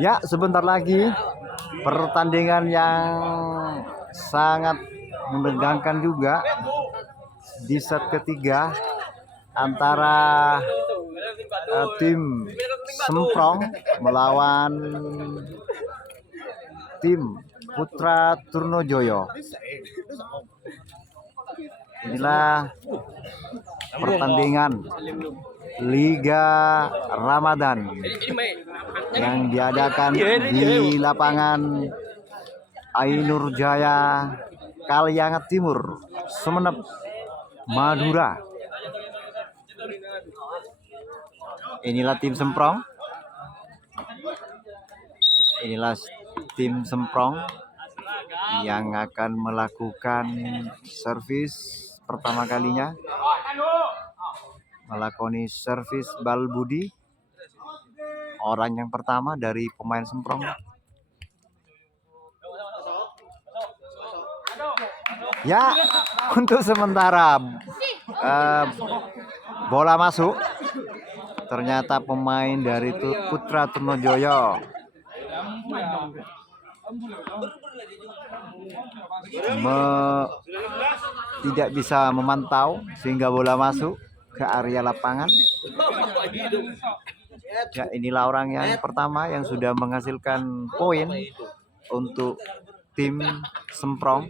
Ya, sebentar lagi pertandingan yang sangat menegangkan juga di set ketiga antara tim Semprong melawan tim Putra Turnojoyo. Inilah pertandingan Liga Ramadan yang diadakan di lapangan Ainur Jaya, Kaliangat Timur, Sumeneb, Madura. Inilah tim Semprong. Inilah tim Semprong yang akan melakukan servis pertama kalinya, melakoni servis bal budi. Orang yang pertama dari pemain Semprong. Ya, untuk sementara bola masuk. Ternyata pemain dari Putra Turnojoyo tidak bisa memantau sehingga bola masuk ke area lapangan. Ya, inilah orang yang pertama yang sudah menghasilkan poin untuk tim Semprong.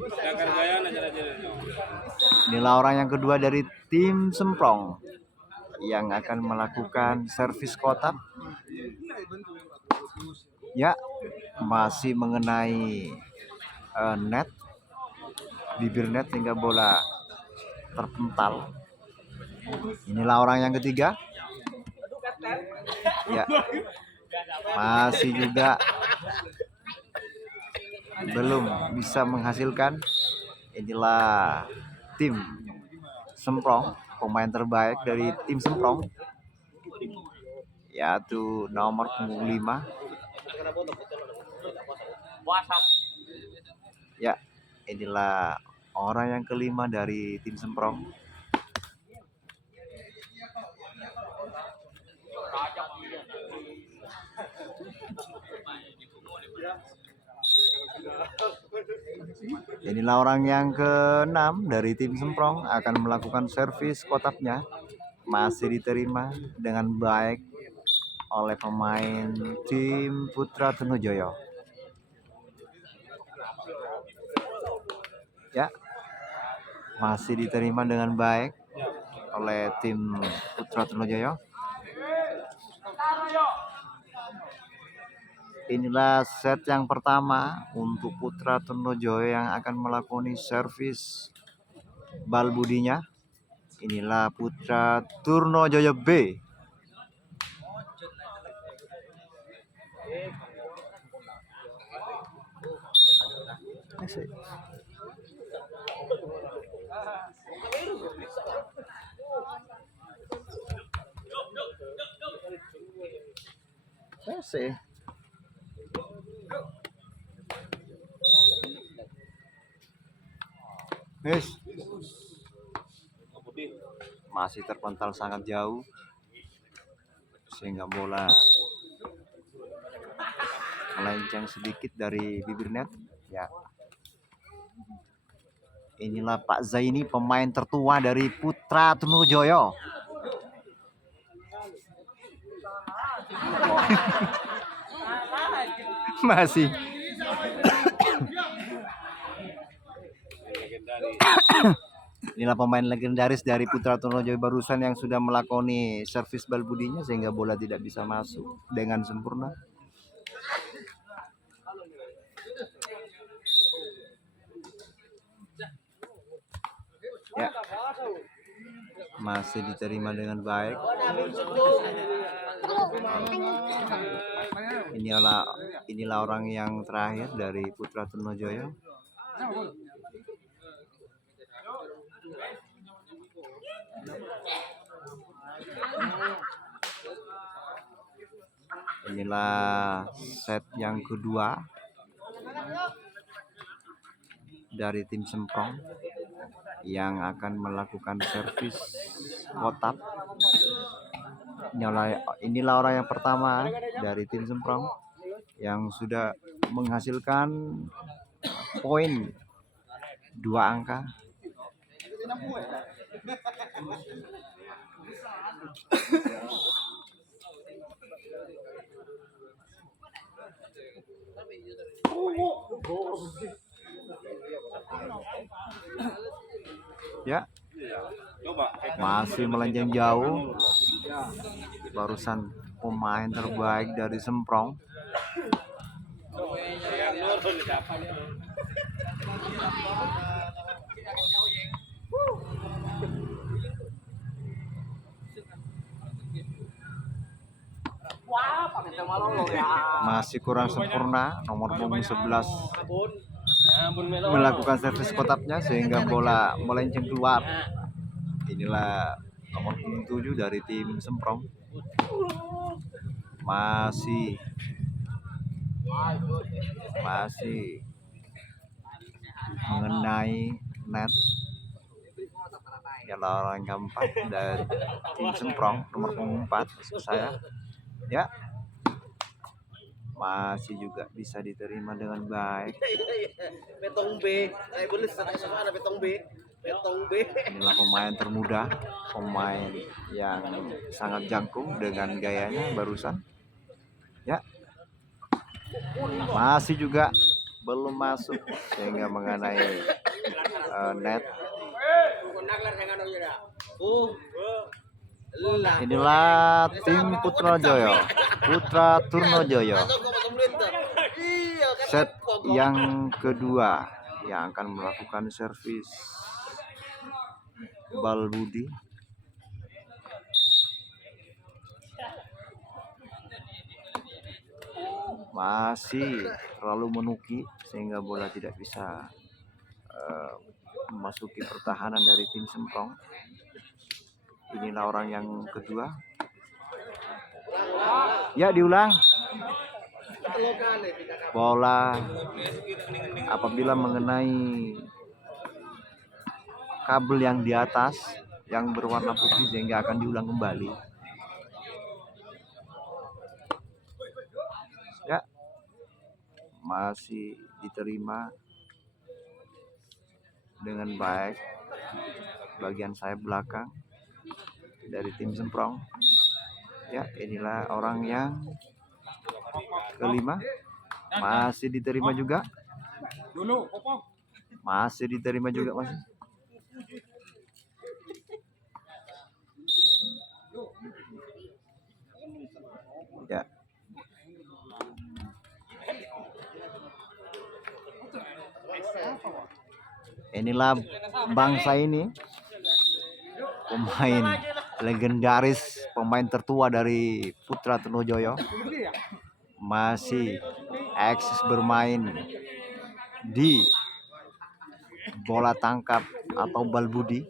Inilah orang yang kedua dari tim Semprong yang akan melakukan servis kotak. Ya, masih mengenai net, bibir net hingga bola terpental. Inilah orang yang ketiga. Ya, masih juga belum bisa menghasilkan. Inilah tim Semprong, pemain terbaik dari tim Semprong, yaitu nomor punggung 5. Ya, inilah orang yang kelima dari tim Semprong. Inilah orang yang ke-6 dari tim Semprong akan melakukan servis kotaknya. Masih diterima dengan baik oleh pemain tim Putra Turnojoyo. Ya, masih diterima dengan baik oleh tim Putra Turnojoyo. Inilah set yang pertama untuk Putra Turnojoyo yang akan melakoni servis bal budinya. Inilah Putra Turnojoyo B. Masih terpental sangat jauh sehingga bola melenceng sedikit dari bibir net. Ya, inilah Pak Zaini, pemain tertua dari Putra Turnojoyo. Masih inilah pemain legendaris dari Putra Turnojoyo barusan yang sudah melakoni servis bal budinya sehingga bola tidak bisa masuk dengan sempurna. Ya, masih diterima dengan baik. Inilah orang yang terakhir dari Putra Turnojoyo. Inilah set yang kedua dari tim Semprong yang akan melakukan servis kotak. Inilah orang yang pertama dari tim Semprong. yang sudah menghasilkan poin 2 angka. Ya, masih melenceng jauh. Barusan pemain terbaik dari Semprong. Masih kurang sempurna nomor punggung 11 melakukan servis kotaknya sehingga bola melenceng keluar. Inilah nomor punggung 7 dari tim Semprong. Masih mengenai net. Ialah orang keempat dari tim Semprong, nomor punggung 4 maksud saya. Ya, masih juga bisa diterima dengan baik. Betong B, saya boleh sama ada betong B. Inilah pemain termuda, pemain yang sangat jangkung dengan gayanya barusan. Ya, masih juga belum masuk sehingga mengenai net. Inilah tim Putra Turnojoyo. Set yang kedua yang akan melakukan servis Balbudi. Masih terlalu menuki sehingga bola tidak bisa memasuki pertahanan dari tim Semprong. Inilah orang yang kedua. Ya, diulang. Bola apabila mengenai kabel yang di atas yang berwarna putih sehingga akan diulang kembali. Ya, masih diterima dengan baik bagian sayap belakang dari tim Semprong. Ya, inilah orang yang kelima. Masih diterima juga. Masih diterima juga masih. Ya. Inilah bangsa ini, pemain legendaris, pemain tertua dari Putra Trunojoyo, masih eksis bermain di bola tangkap atau balbudi.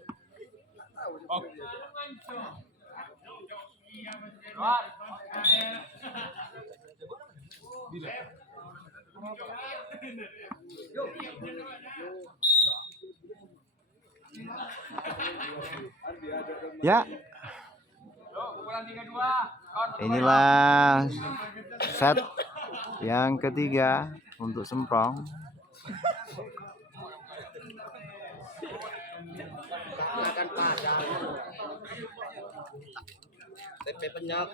Ya, inilah set yang ketiga untuk Semprong. Tempe penyak.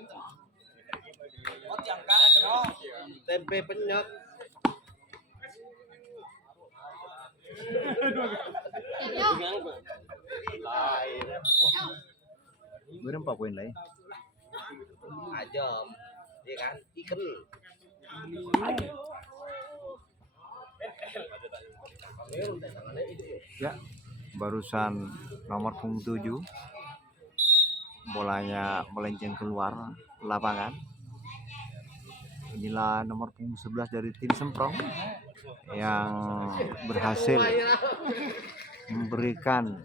Tempe penyak. Berapa poin lain? Ajam, iya kan? Ikan. Ya, barusan nomor punggung 7 bolanya melenceng keluar lapangan. Inilah nomor punggung 11 dari tim Semprong yang berhasil memberikan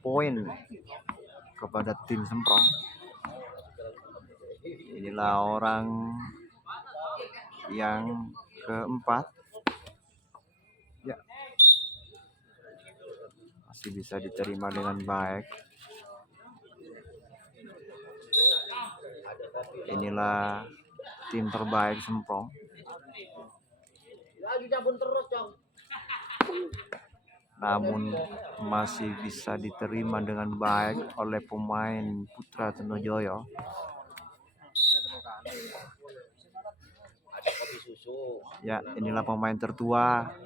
poin kepada tim Semprong. Inilah orang yang keempat. Ya, masih bisa diterima dengan baik. Inilah tim terbaik Semprong. Lagi cabut terus, Cong. namun masih bisa diterima dengan baik oleh pemain Putra Trunojoyo. Ada kopi susu. Ya, inilah pemain tertua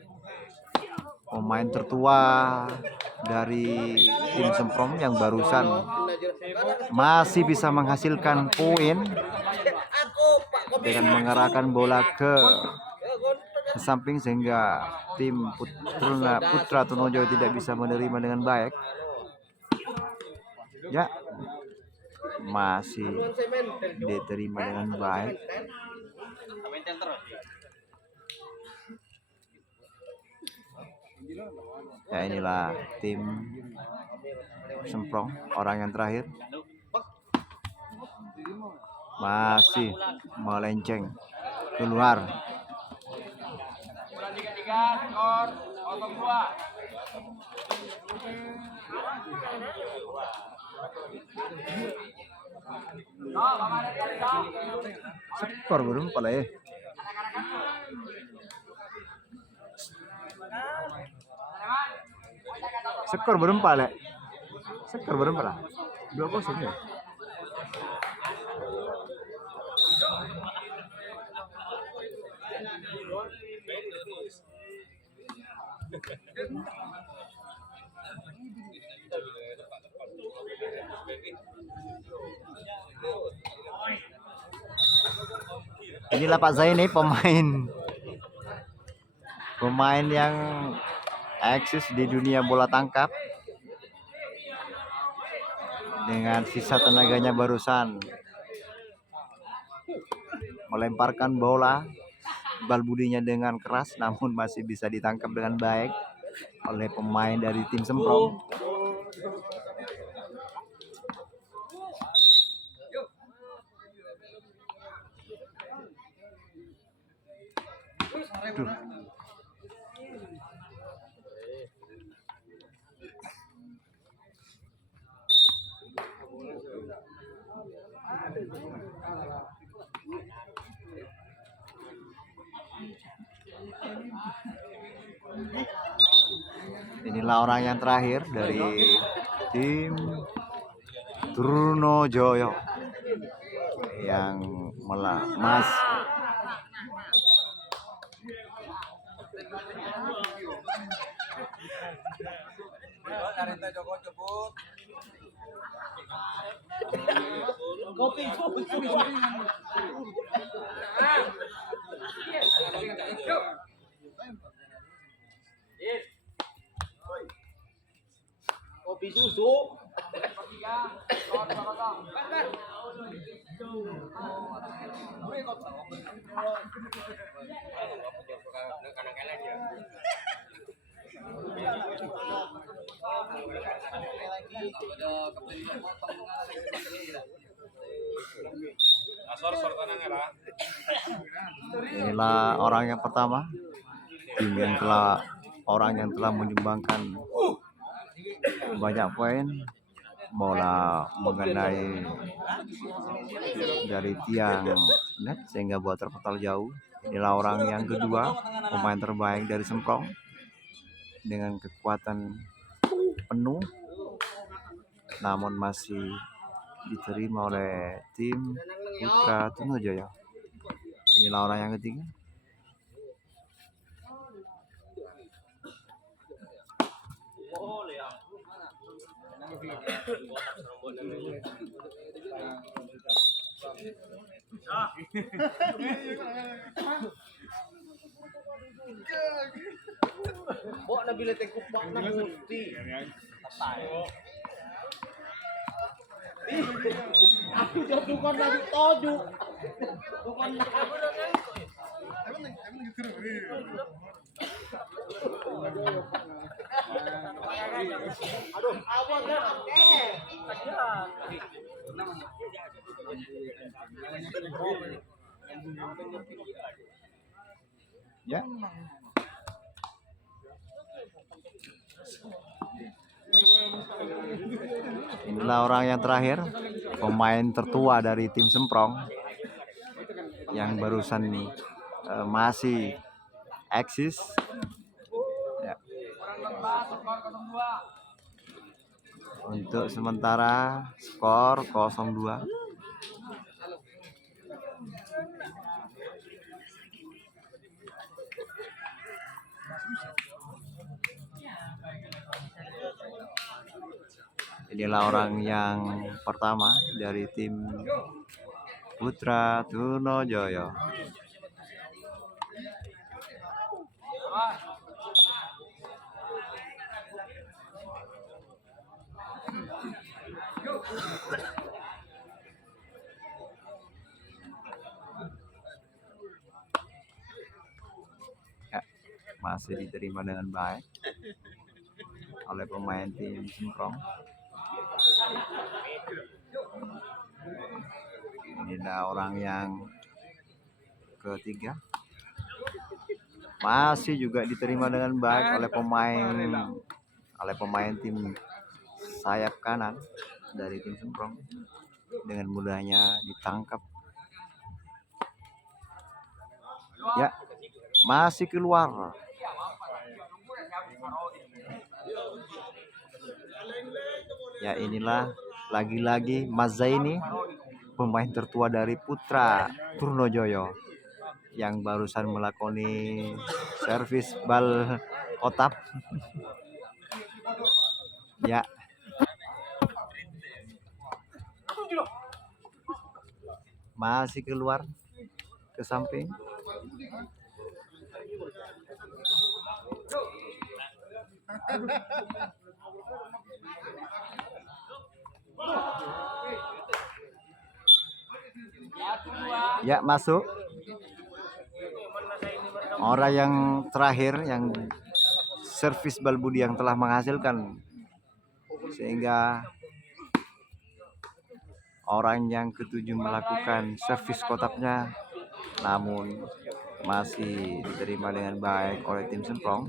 dari tim Semprong yang barusan masih bisa menghasilkan poin Aku, Pak, kopi dengan mengarahkan bola ke samping sehingga tim Putra Trunojoyo tidak bisa menerima dengan baik. Ya, masih diterima dengan baik. Ya, inilah tim Semprong, orang yang terakhir masih melenceng keluar. Skor berapa lah ya? Skor berapa lah? Skor berapa lah? 2-0 ya? Inilah Pak Zaini, pemain yang eksis di dunia bola tangkap. Dengan sisa tenaganya barusan melemparkan bola bal budinya dengan keras, namun masih bisa ditangkap dengan baik oleh pemain dari tim Semprong. Aduh. Inilah orang yang terakhir dari tim Trunojoyo yang mas kopi susu. Kopi susu. Inilah orang yang pertama, orang yang telah menyumbangkan banyak poin, bola mengenai dari tiang net sehingga buat terpental jauh. Inilah orang yang kedua, pemain terbaik dari Semprong dengan kekuatan penuh, namun masih diterima oleh tim Putra Trunojoyo. Inilah orang yang ketiga. Bawa nabila teh kupak na musti. Aku jatuhkan lagi toju. Bukan aduh, awal dah. Ya. Inilah orang yang terakhir, pemain tertua dari tim Semprong yang barusan masih eksis ya. Untuk sementara skor 0-2. Inilah orang yang pertama dari tim Putra Trunojoyo. Ya, masih diterima dengan baik oleh pemain tim Semprong. Inilah orang yang ketiga, masih juga diterima dengan baik oleh pemain tim sayap kanan dari tim Semprong. Dengan mudahnya ditangkap. Ya, masih keluar. Ya, inilah lagi-lagi Mas Zaini, pemain tertua dari Putra Trunojoyo, yang barusan melakoni servis bal kotak. Ya, masih keluar ke samping. Ya, masuk. Orang yang terakhir yang servis bal budi yang telah menghasilkan, sehingga orang yang ketujuh melakukan servis kotaknya, namun masih diterima dengan baik oleh tim Semprong.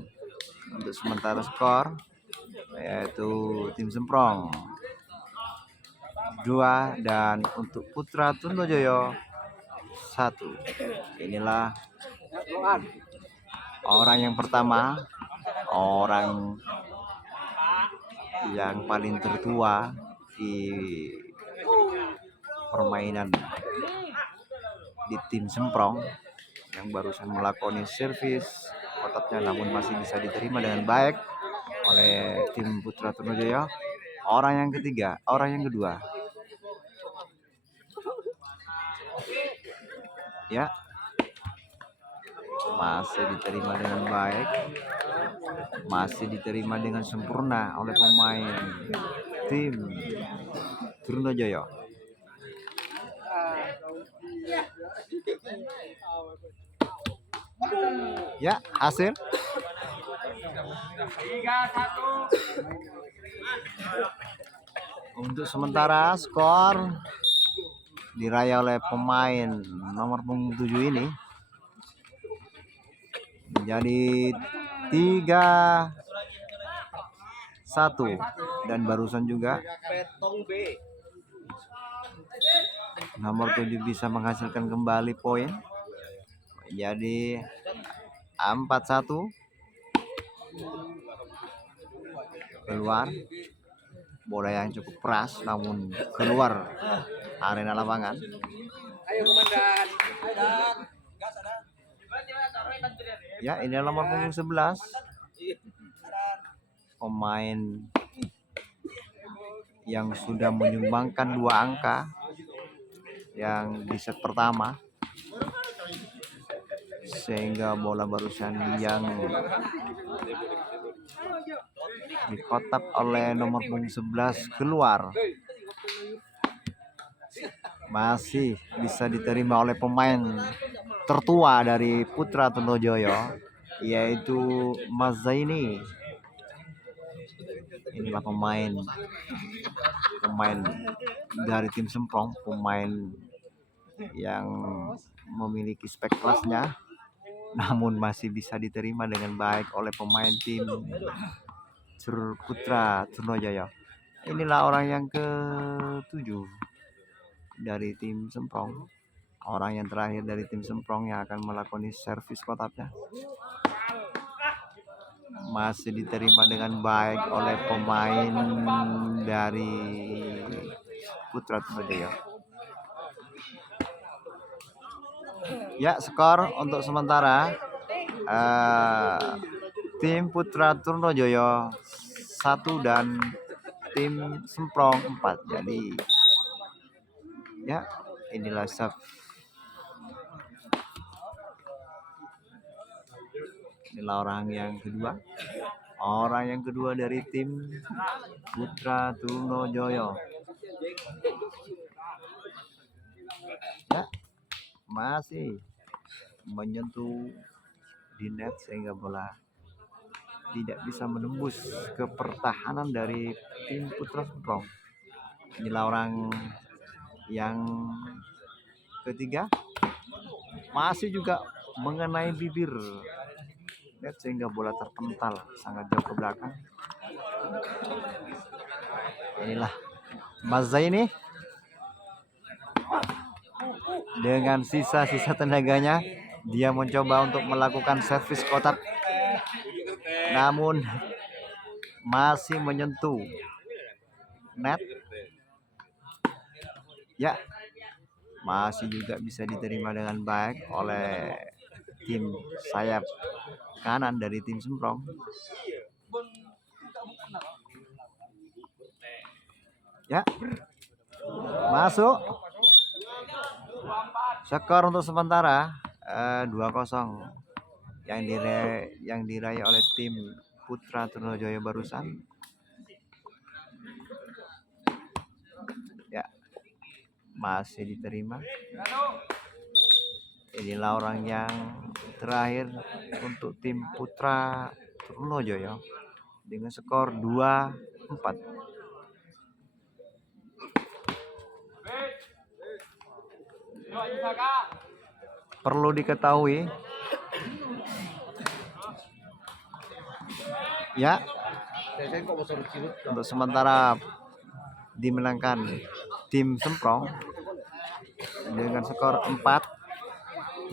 Untuk sementara skor yaitu tim Semprong 2 dan untuk Putra Trunojoyo 1. Inilah orang yang pertama, orang yang paling tertua di permainan di tim Semprong, yang barusan melakoni servis kotaknya, namun masih bisa diterima dengan baik oleh tim Putra Trunojoyo. Orang yang ketiga, orang yang kedua. Ya, masih diterima dengan baik, masih diterima dengan sempurna oleh pemain tim Trunojoyo. Ya, hasil 3-1. Untuk sementara skor diraih oleh pemain nomor 7 ini menjadi 3-1, dan barusan juga nomor 7 bisa menghasilkan kembali poin jadi 4-1. Keluar bola yang cukup keras, namun keluar arena lapangan. Ayo komandan. Ya, ini nomor punggung 11, pemain yang sudah menyumbangkan 2 angka yang di set pertama, sehingga bola barusan yang dikotak oleh nomor punggung 11 keluar. Masih bisa diterima oleh pemain tertua dari Putra Trunojoyo, yaitu Mas Zaini. Inilah pemain dari tim Semprong, pemain yang memiliki spek kelasnya, namun masih bisa diterima dengan baik oleh pemain tim Putra Trunojoyo. Inilah orang yang ke-7 dari tim Semprong. Orang yang terakhir dari tim Semprong yang akan melakukan servis kotaknya masih diterima dengan baik oleh pemain dari Putra Trunojoyo. Ya, skor untuk sementara tim Putra Trunojoyo 1 dan tim Semprong 4. Jadi ya, inilah inilah orang yang kedua dari tim Putra Trunojoyo. Ya, masih menyentuh di net sehingga bola tidak bisa menembus ke pertahanan dari tim Putra Semprong. Inilah orang yang ketiga, masih juga mengenai bibir net sehingga bola terpental sangat jauh ke belakang. Inilah Mas Zaini dengan sisa-sisa tenaganya, dia mencoba untuk melakukan servis kotak, namun masih menyentuh net. Ya, masih juga bisa diterima dengan baik oleh tim sayap kanan dari tim Semprong. Ya, masuk. Skor untuk sementara 2-0 yang diraih oleh tim Putra Trunojoyo barusan. Ya, masih diterima. Inilah orang yang terakhir untuk tim Putra Trunojoyo dengan skor 2-4. Perlu diketahui ya, untuk sementara dimenangkan tim Semprong dengan skor 4-2.